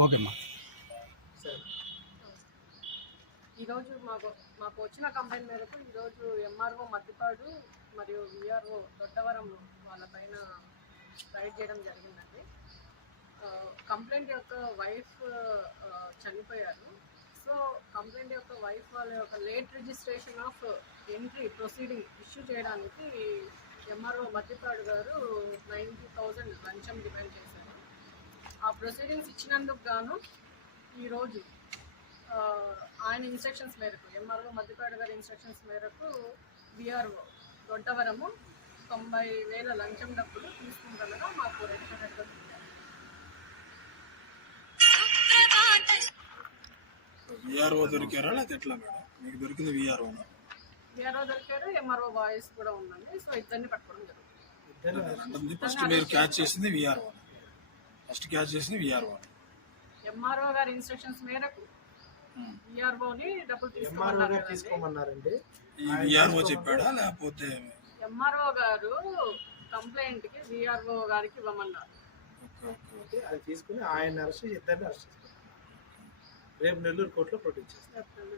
ఓకేమ్మా. సరే. ఈరోజు మాకు మాకు వచ్చిన కంప్లైంట్ మేరకు ఈరోజు ఎంఆర్ఓ మద్దిపాడు మరియు విఆర్ఓ దొడ్డవరం వాళ్ళపైన రైడ్ చేయడం జరిగిందండి. కంప్లైంట్ యొక్క వైఫ్ చనిపోయారు. సో కంప్లైంట్ యొక్క వైఫ్ వాళ్ళ యొక్క late registration of entry proceeding issue చేయడానికి MRO Maddipadu garu ninety thousand లంచం డిమాండ్ చేశారు. ప్రొసీడింగ్స్ ఇచ్చినందుకు గాను ఈరోజు ఆయన ఇన్స్ట్రక్షన్స్ మేరకు ఎంఆర్ఓ మధ్యపాడు గారి ఇన్స్ట్రక్షన్స్ మేరకు బీఆర్ఓ దొడ్డవరము తొంభై వేల లంచం డబ్బులు తీసుకుంటుండగా మాకు రెడ్. విఆర్ఓ దొరికారా లేకపోతే ఎట్లా మేడం? మీకు దొరికింది విఆర్ఓ దొరికారు ఎంఆర్ఓ వాయిస్ కూడా ఉందండి సో ఇద్దరిని పట్టుకోవడం జరుగుతుంది. ఫస్ట్ మీరు క్యాచ్ చేసింది విఆర్ఓ. ఫస్ట్ క్యాచ్ చేసింది విఆర్ఓ ఎంఆర్ఓ గారి ఇన్స్ట్రక్షన్స్ మేరకు బీఆర్ఓని డబ్బులు ఎంఆర్ఓ తీసుకోమన్నారండి. ఈ విఆర్ఓ చెప్పాడా? లేకపోతే ఎంఆర్ఓ గారు కంప్లైంట్కి బీఆర్ఓ గారికి ఇవ్వమన్నారు. అది తీసుకుని ఆయన అరెస్ట్ ఇద్దరిని అరెస్ట్ చేస్తారు రేపు నెల్లూరు కోర్టులో ప్రొడ్యూస్ చేస్తారు.